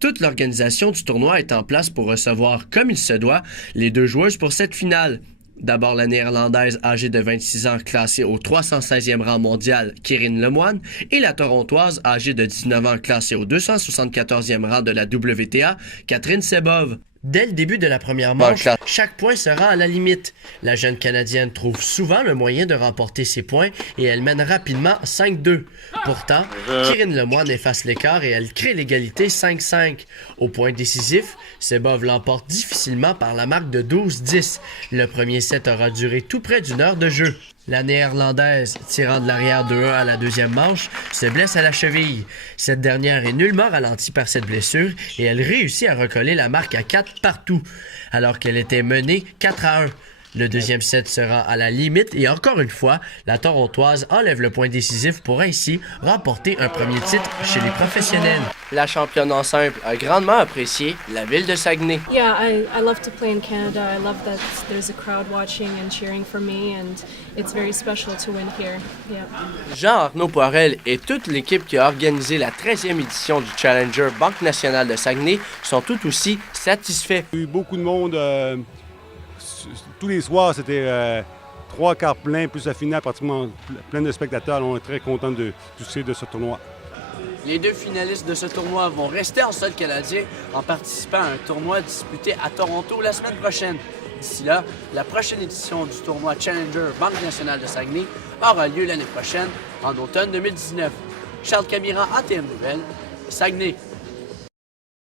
Toute l'organisation du tournoi est en place pour recevoir, comme il se doit, les deux joueuses pour cette finale. D'abord la Néerlandaise âgée de 26 ans classée au 316e rang mondial, Kyrine Lemoine, et la Torontoise âgée de 19 ans classée au 274e rang de la WTA, Catherine Sebov. Dès le début de la première manche, chaque point se rend à la limite. La jeune Canadienne trouve souvent le moyen de remporter ses points et elle mène rapidement 5-2. Pourtant, Kyrine Lemoine efface l'écart et elle crée l'égalité 5-5. Au point décisif, Sebov l'emporte difficilement par la marque de 12-10. Le premier set aura duré tout près d'une heure de jeu. La Néerlandaise, tirant de l'arrière 2-1 à la deuxième manche, se blesse à la cheville. Cette dernière est nullement ralentie par cette blessure et elle réussit à recoller la marque à 4 partout, alors qu'elle était menée 4-1. Le deuxième set se rend à la limite et encore une fois, la Torontoise enlève le point décisif pour ainsi remporter un premier titre chez les professionnels. La championne en simple a grandement apprécié la ville de Saguenay. Yeah, I love to play in Canada. I love that there's a crowd watching and cheering for me, and it's very special to win here. Yeah. Jean-Arnaud Poirel et toute l'équipe qui a organisé la 13e édition du Challenger Banque nationale de Saguenay sont tout aussi satisfaits. Il y a eu beaucoup de monde. Tous les soirs, c'était 3 quarts plein, plus la finale pratiquement plein de spectateurs. On est très contents de succès de ce tournoi. Les deux finalistes de ce tournoi vont rester en sol canadien en participant à un tournoi disputé à Toronto la semaine prochaine. D'ici là, la prochaine édition du tournoi Challenger Banque nationale de Saguenay aura lieu l'année prochaine, en automne 2019. Charles Camiran, ATM Nouvelles, Saguenay.